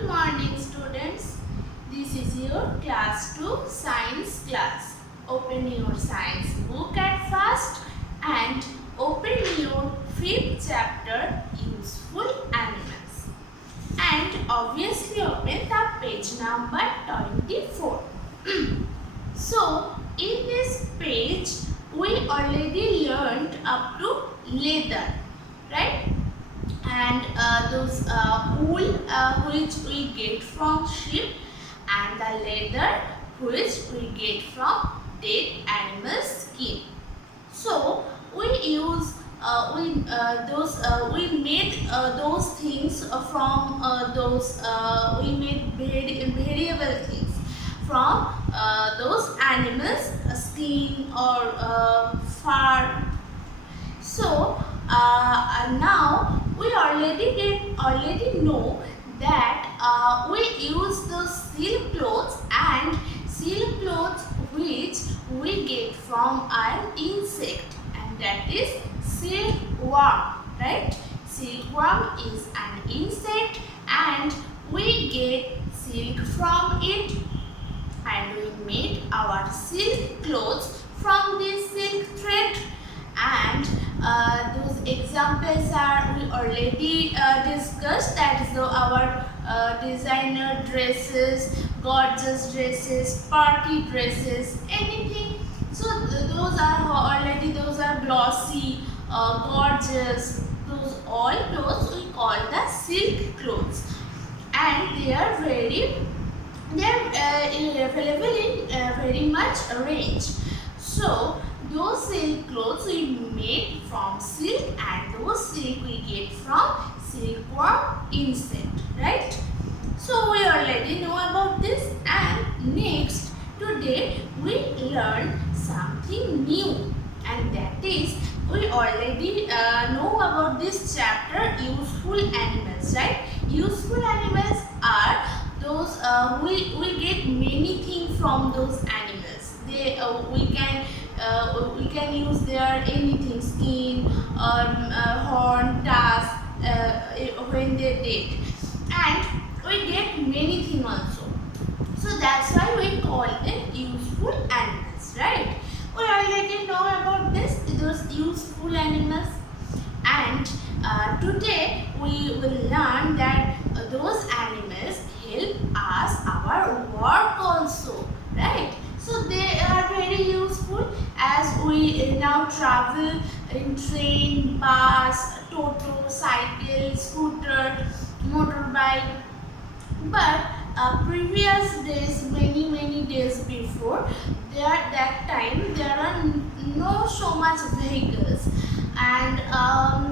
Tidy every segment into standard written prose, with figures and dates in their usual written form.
Good morning, students. This is your class 2 science class. Open your science book at first and open your 5th chapter, Useful Animals. And obviously open the page number 24. So, in this page, we already learned up to leather, right? And those wool which we get from sheep, and the leather which we get from dead animal skin. So we use we made those things from we made variable things from those animals skin or fur. So now we already know that we use those silk clothes, and silk clothes which we get from an insect, and that is silkworm, right? Silkworm is an insect and we get silk from it, and we made our silk clothes from this silk thread. And those examples are we already discussed, that is our designer dresses, gorgeous dresses, party dresses, anything. So those are glossy, gorgeous, those all clothes we call the silk clothes, and they are available in very much range. So those silk clothes we made from silk, and those silk we get from silkworm insect, right? So we already know about this, and next today we learn something new, and that is we already know about this chapter, useful animals, right? Useful animals are those we get many things from those animals. We can use their anything, skin or horn, tusk, when they dead, and we get many things also. So that's why we call them useful animals, right? We already know about those useful animals, and today we will learn that those animals help us our work also, right? So they are very useful as we now travel in train, bus, toto, cycle, scooter, motorbike. But previous days, many days before, that time there are no so much vehicles, and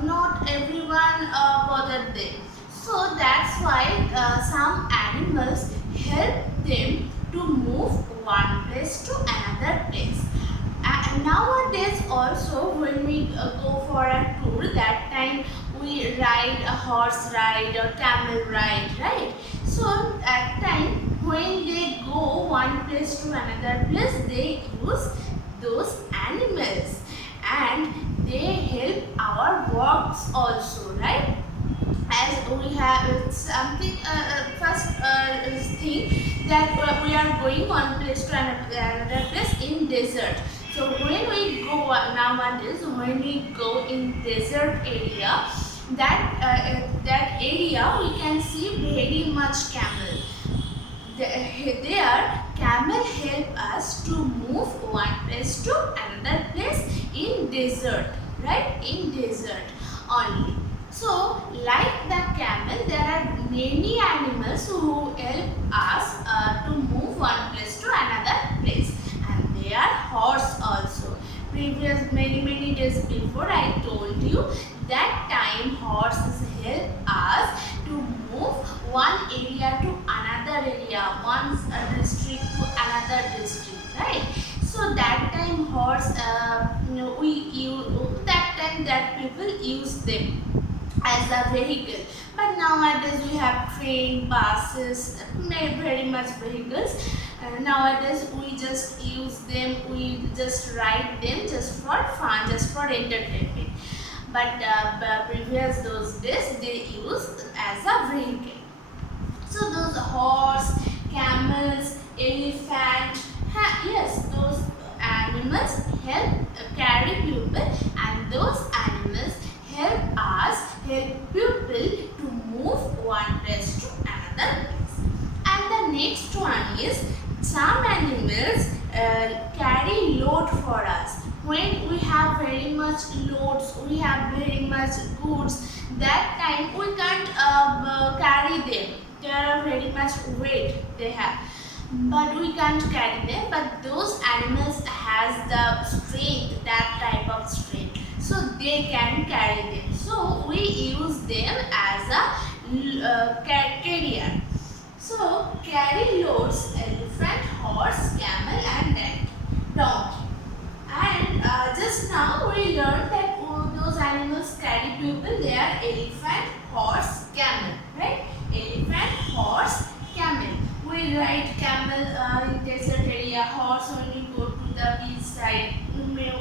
not everyone bothered them. So that's why some animals help them to move one place to another place. And nowadays also, when we go for a tour, that time we ride a horse ride or camel ride, right? So at time when they go one place to another place, they use those animals, and they help our works also, right? As we have something first thing that we are going one place to another place in desert. So when we go nowadays, when we go in desert area, that area we can see very much camel. There camel help us to move one place to another place in desert, right? In desert only. So like the camel, there are many animals who help us to move one place to another place, and they are horse also. Previous many days before, I told you that time horses help us to move one area to another area, one district to another district, right? So that time horse, that time that people use them as a vehicle. But nowadays we have train, buses, very much vehicles. Nowadays we just use them, we just ride them just for fun, just for entertainment. But previous those days they used as a vehicle. So those yes, those animals help carry people, and those animals help people to move one place to another place. And the next one is some animals carry load for us. When we have very much loads, we have very much goods, that time we can't carry them. They are very much weight they have, but we can't carry them. But those animals has the strength, that type of strength, so they can carry them. So we use them as a carrier. So carry loads: elephant, horse, camel, and donkey. And just now we learned that those animals carry people. They are elephant, horse, camel, right? Elephant, horse, camel. We ride camel in desert area. Horse when we go to the beach side. You may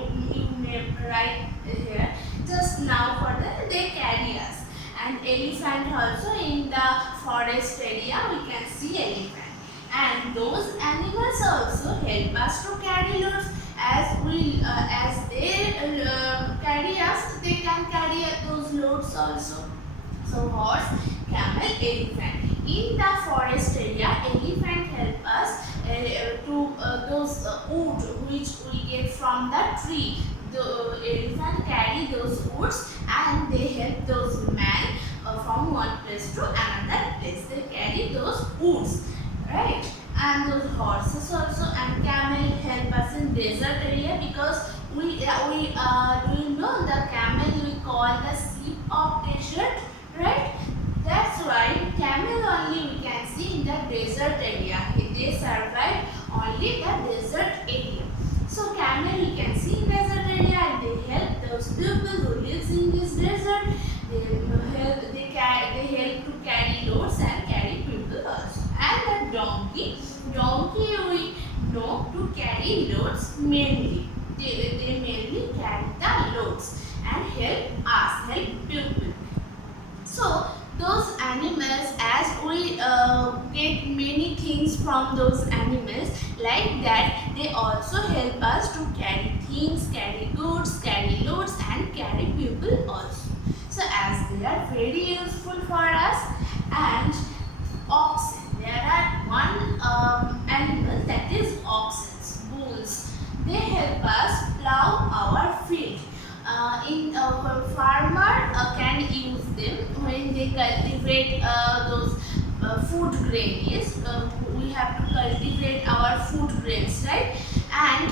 ride here. Just now for that they carry us. And elephant also in the forest area we can see elephant. And those animals also help us to carry loads. As they carry us, they can carry those loads also. So horse, camel, elephant. In the forest area, elephant help us to those wood which we get from the tree. The elephant carry those woods, and they help those men from one place to another place. They carry those woods, right? And those horses also and camel help us in desert area, because we do you know the camel we call the sheep of desert, right? That's why camel only we can see in the desert area. They survive only the desert area. So camel we can see in desert area, and they help those people who lives in this desert. They help to carry loads and carry people also. And the donkey we know to carry loads mainly. They mainly carry the loads and help people. So those animals, as we get many things from those animals, like that they also help us to carry things, carry goods, carry loads, and carry people also. So as they are very useful for us. And oxen, there are one animal, that is oxen, bulls. They help us plow our field. Farmer can use them when they cultivate those food grains. We have to cultivate our food grains, right? And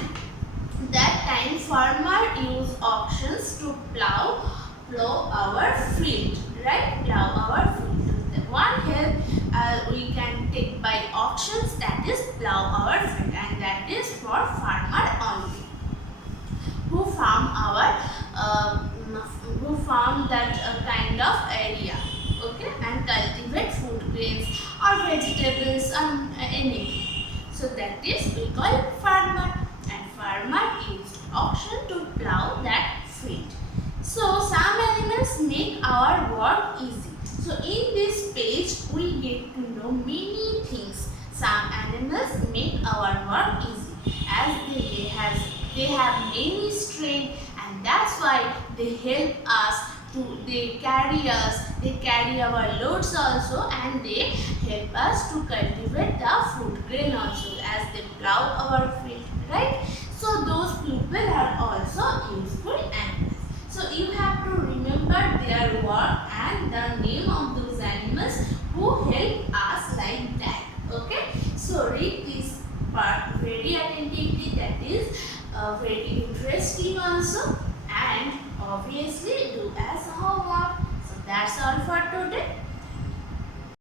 that time farmer use oxens to plow our field, right? Plow our field. One help we can take by auctions, that is plow our field, and that is for farmer only who farm that kind of area, okay, and cultivate food grains or vegetables and anything. So that is we call farmer, and farmer used auction to plow that field. So some animals make our work easy. So in this page we get to know many things. Some animals make our work easy, as they have many strength, and that's why they help us they carry our loads also, and they help us to cultivate the food grain also, as they plow our field, right? So those people are also useful animals. So you have to remember their work and the name of those animals who help us like that, okay? So read this part very attentively. That is very interesting also, and obviously do as homework. So that's all for today.